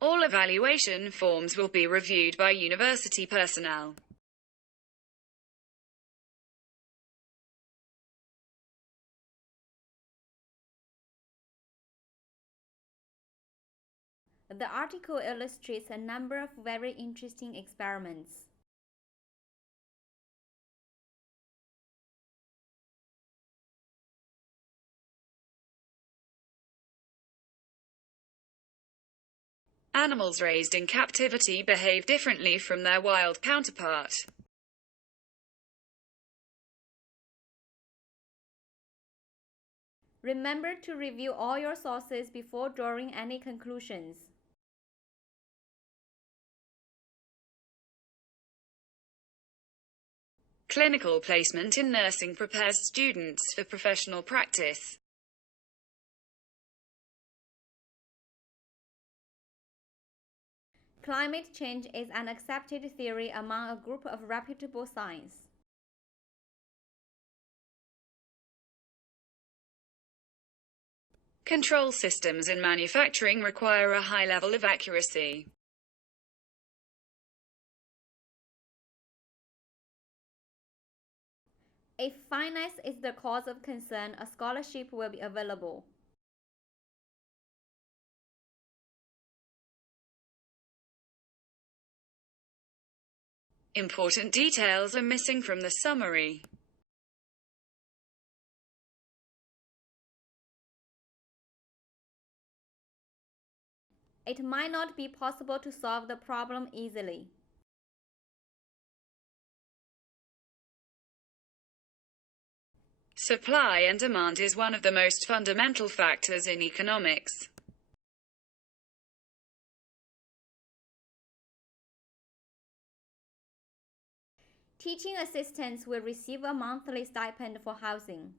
All evaluation forms will be reviewed by university personnel. The article illustrates a number of very interesting experiments. Animals raised in captivity behave differently from their wild counterpart. Remember to review all your sources before drawing any conclusions. Clinical placement in nursing prepares students for professional practice. Climate change is an accepted theory among a group of reputable science. Control systems in manufacturing require a high level of accuracy. If finiteness is the cause of concern, a scholarship will be available. Important details are missing from the summary. It might not be possible to solve the problem easily. Supply and demand is one of the most fundamental factors in economics. Teaching assistants will receive a monthly stipend for housing.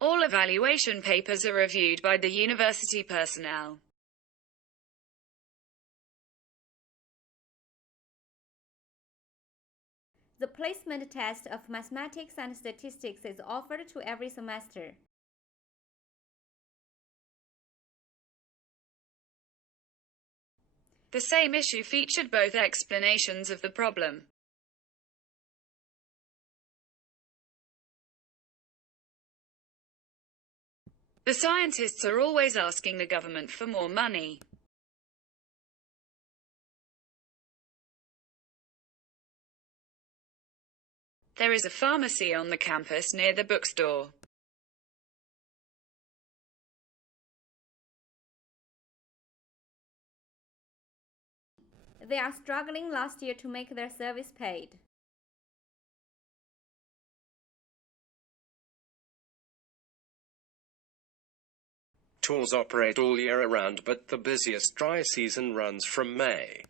All evaluation papers are reviewed by the university personnel. The placement test of mathematics and statistics is offered to every semester. The same issue featured both explanations of the problem. The scientists are always asking the government for more money. There is a pharmacy on the campus near the bookstore. They are struggling last year to make their service paid. Tours operate all year around, but the busiest dry season runs from May.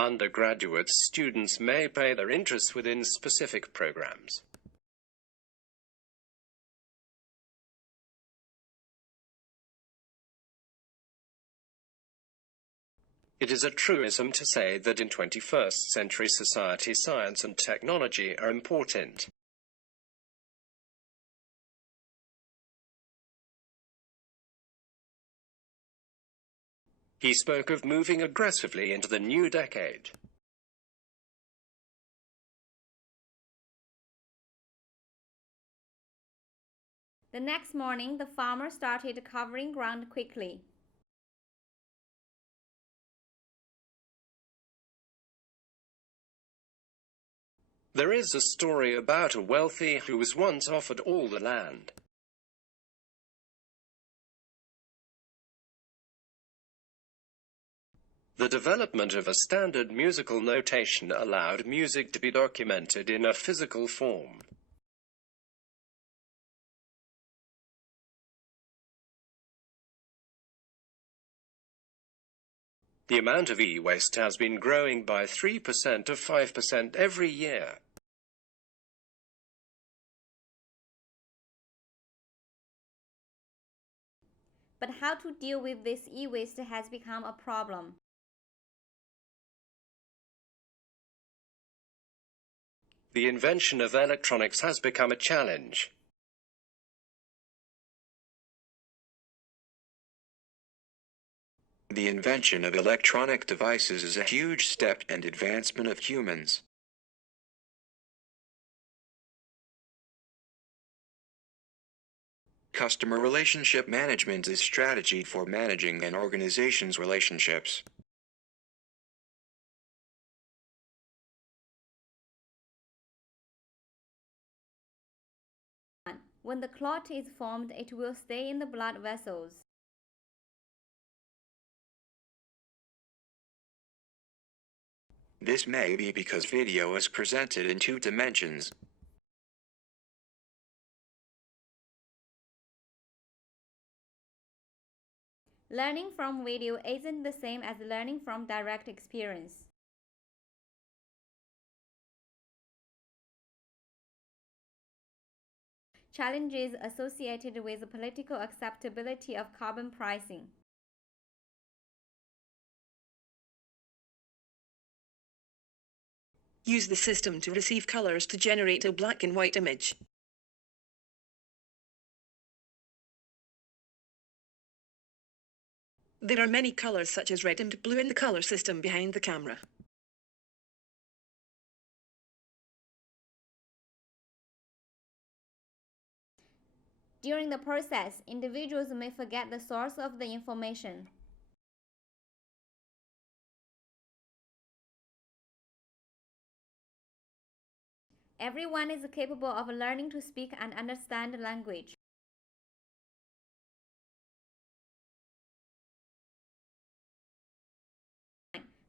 Undergraduate students may pay their interest within specific programs. It is a truism to say that in 21st century society, science and technology are important. He spoke of moving aggressively into the new decade. The next morning, the farmer started covering ground quickly. There is a story about a wealthy who was once offered all the land. The development of a standard musical notation allowed music to be documented in a physical form. The amount of e-waste has been growing by 3% to 5% every year. But how to deal with this e-waste has become a problem. The invention of electronics has become a challenge. The invention of electronic devices is a huge step and advancement of humans. Customer relationship management is strategy for managing an organization's relationships. When the clot is formed, it will stay in the blood vessels. This may be because video is presented in 2 dimensions. Learning from video isn't the same as learning from direct experience. Challenges associated with the political acceptability of carbon pricing. Use the system to receive colors to generate a black and white image. There are many colors such as red and blue in the color system behind the camera. During the process, individuals may forget the source of the information. Everyone is capable of learning to speak and understand language.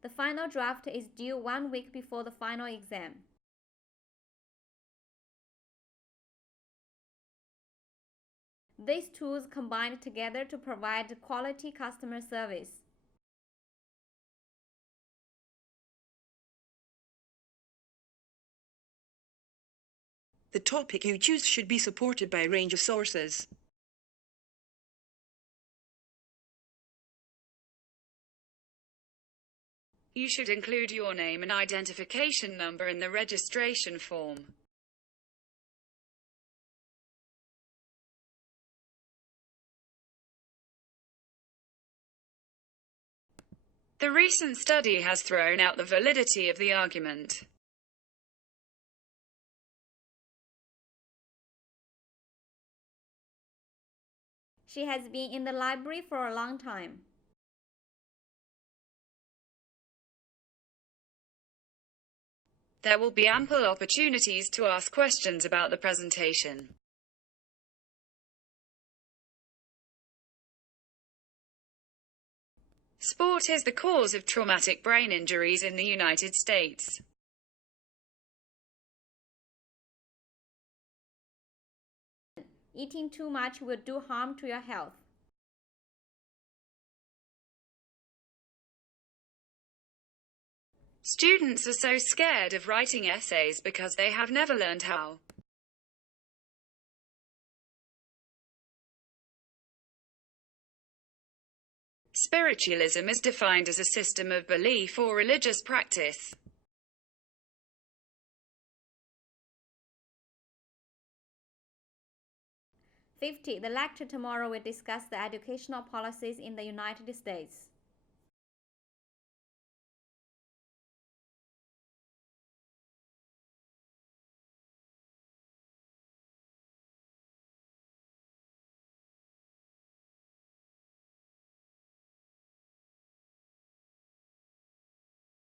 The final draft is due 1 week before the final exam. These tools combine together to provide quality customer service. The topic you choose should be supported by a range of sources. You should include your name and identification number in the registration form. The recent study has thrown out the validity of the argument. She has been in the library for a long time. There will be ample opportunities to ask questions about the presentation. Sport is the cause of traumatic brain injuries in the United States. Eating too much will do harm to your health. Students are so scared of writing essays because they have never learned how. Spiritualism is defined as a system of belief or religious practice. The lecture tomorrow will discuss the educational policies in the United States.